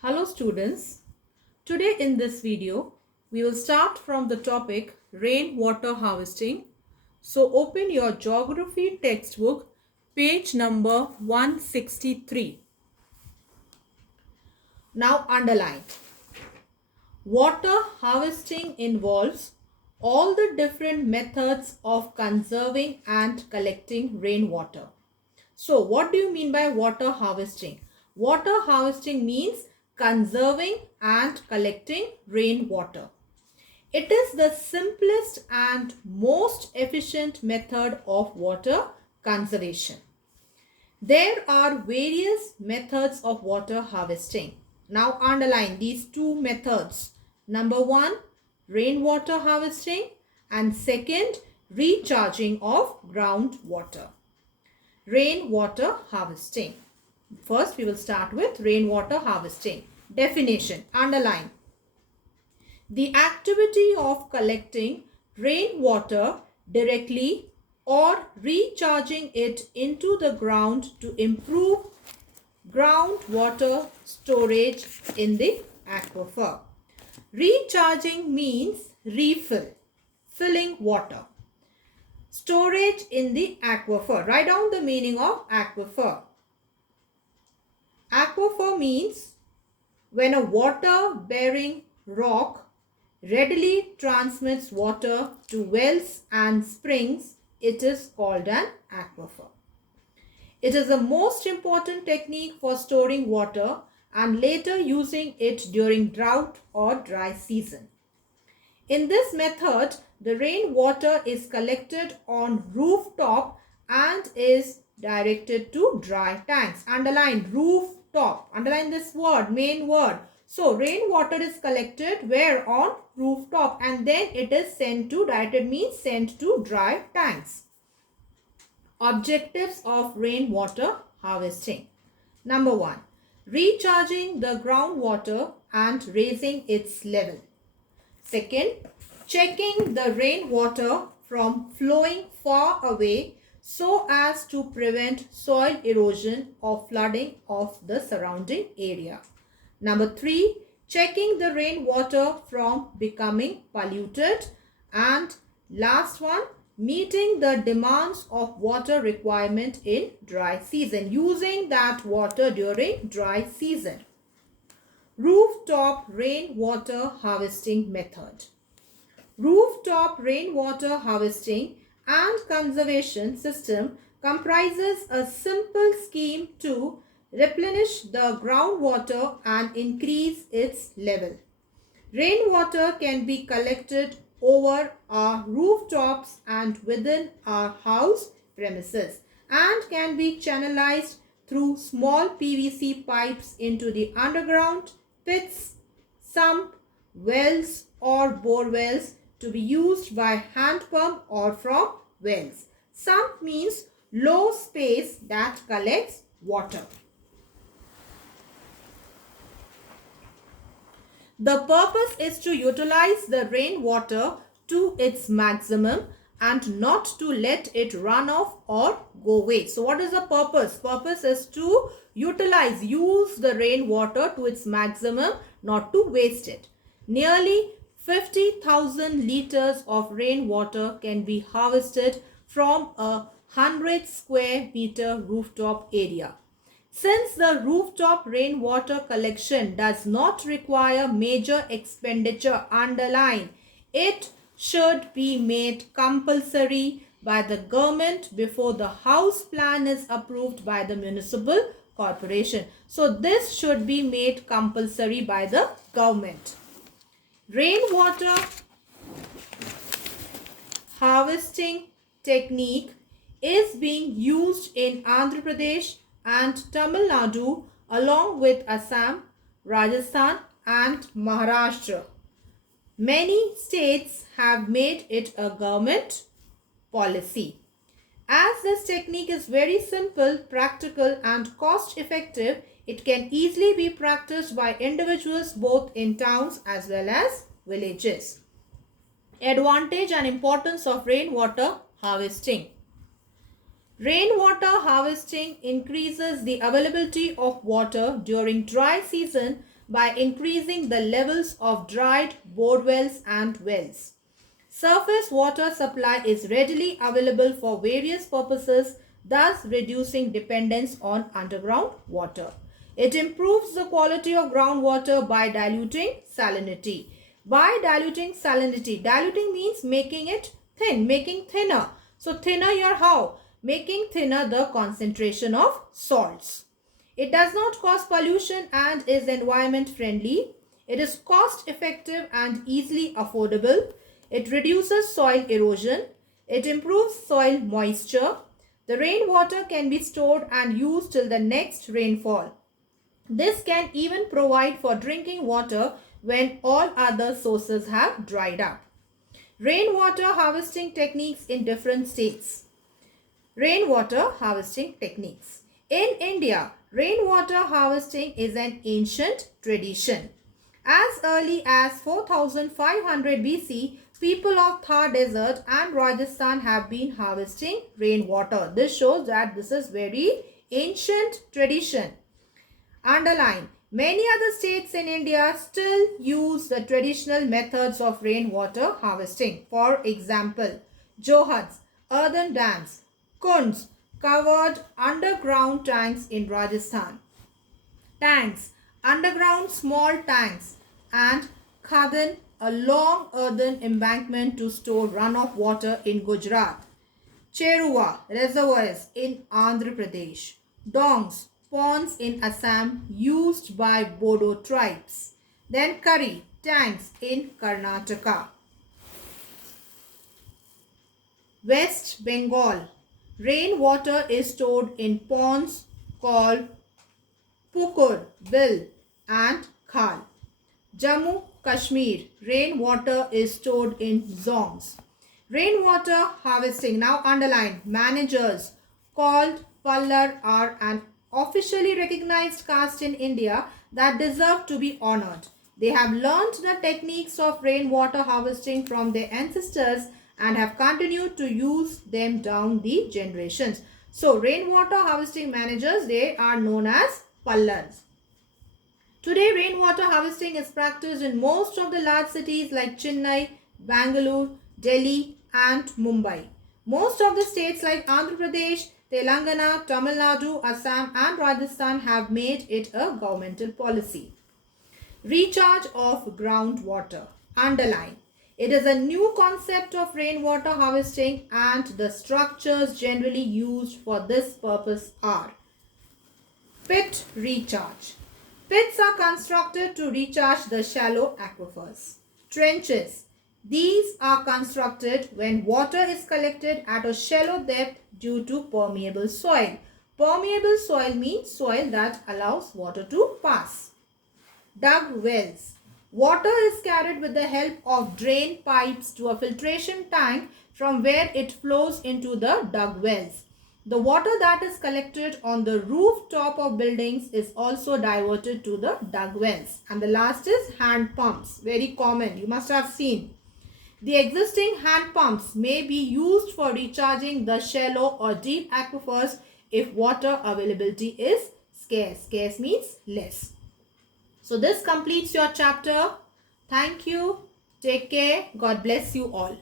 Hello students, today in this video we will start from the topic rainwater harvesting. So open your geography textbook page number 163. Now underline. Water harvesting involves all the different methods of conserving and collecting rainwater. So what do you mean by water harvesting? Water harvesting means conserving and collecting rainwater. It is the simplest and most efficient method of water conservation. There are various methods of water harvesting. Now underline these two methods. Number one, rainwater harvesting, and second, recharging of groundwater. Rainwater harvesting. First, we will start with rainwater harvesting. Definition, underline. The activity of collecting rainwater directly or recharging it into the ground to improve groundwater storage in the aquifer. Recharging means refill, filling water. Storage in the aquifer. Write down the meaning of aquifer. Aquifer means when a water-bearing rock readily transmits water to wells and springs, it is called an aquifer. It is the most important technique for storing water and later using it during drought or dry season. In this method, the rainwater is collected on rooftop and is directed to dry tanks. Underline rooftop. Underline this word, main word. So, rainwater is collected where? On rooftop, and then it is sent to, directed means sent to dry tanks. Objectives of rainwater harvesting. Number one, recharging the groundwater and raising its level. Second, checking the rainwater from flowing far away so as to prevent soil erosion or flooding of the surrounding area. Number three, checking the rainwater from becoming polluted. And last one, meeting the demands of water requirement in dry season, using that water during dry season. Rooftop rainwater harvesting method. Rooftop rainwater harvesting and conservation system comprises a simple scheme to replenish the groundwater and increase its level. Rainwater can be collected over our rooftops and within our house premises and can be channelized through small PVC pipes into the underground pits, sump, wells or bore wells to be used by hand pump or from wells. Sump means low space that collects water. The purpose is to utilize the rainwater to its maximum and not to let it run off or go waste. So what is the purpose? Purpose is to use the rainwater to its maximum, not to waste it. Nearly 50,000 liters of rainwater can be harvested from a 100 square meter rooftop area. Since the rooftop rainwater collection does not require major expenditure, underline, it should be made compulsory by the government before the house plan is approved by the municipal corporation. So this should be made compulsory by the government. Rainwater harvesting technique is being used in Andhra Pradesh and Tamil Nadu along with Assam, Rajasthan and Maharashtra. Many states have made it a government policy. As this technique is very simple, practical and cost effective, it can easily be practiced by individuals both in towns as well as villages. Advantage and importance of rainwater harvesting. Rainwater harvesting increases the availability of water during dry season by increasing the levels of dried borewells and wells. Surface water supply is readily available for various purposes, thus reducing dependence on underground water. It improves the quality of groundwater by diluting salinity. By diluting salinity, diluting means making it thin, making thinner. So thinner here how? Making thinner the concentration of salts. It does not cause pollution and is environment friendly. It is cost effective and easily affordable. It reduces soil erosion. It improves soil moisture. The rainwater can be stored and used till the next rainfall. This can even provide for drinking water when all other sources have dried up. Rainwater harvesting techniques in different states. Rainwater harvesting techniques. In India, rainwater harvesting is an ancient tradition. As early as 4500 BC, people of Thar Desert and Rajasthan have been harvesting rainwater. This shows that this is very ancient tradition. Underline, many other states in India still use the traditional methods of rainwater harvesting. For example, Johads, earthen dams, kunds, covered underground tanks in Rajasthan, tanks, underground small tanks, and khadan, a long earthen embankment to store runoff water in Gujarat. Cheruva reservoirs in Andhra Pradesh. Dongs, ponds in Assam used by Bodo tribes. Then Curry, tanks in Karnataka. West Bengal. Rainwater is stored in ponds called Pukur, Bill and Khal. Jammu, Kashmir. Rainwater is stored in zongs. Rainwater harvesting. Now underline. Managers called Pallar are an officially recognized caste in India that deserve to be honored. They have learned the techniques of rainwater harvesting from their ancestors and have continued to use them down the generations. So rainwater harvesting managers, they are known as Pallars. Today, rainwater harvesting is practiced in most of the large cities like Chennai, Bangalore, Delhi and Mumbai. Most of the states like Andhra Pradesh, Telangana, Tamil Nadu, Assam and Rajasthan have made it a governmental policy. Recharge of groundwater. Underline. It is a new concept of rainwater harvesting and the structures generally used for this purpose are pit recharge. Pits are constructed to recharge the shallow aquifers. Trenches. These are constructed when water is collected at a shallow depth due to permeable soil. Permeable soil means soil that allows water to pass. Dug wells. Water is carried with the help of drain pipes to a filtration tank from where it flows into the dug wells. The water that is collected on the rooftop of buildings is also diverted to the dug wells. And the last is hand pumps. Very common. You must have seen. The existing hand pumps may be used for recharging the shallow or deep aquifers if water availability is scarce. Scarce means less. So this completes your chapter. Thank you. Take care. God bless you all.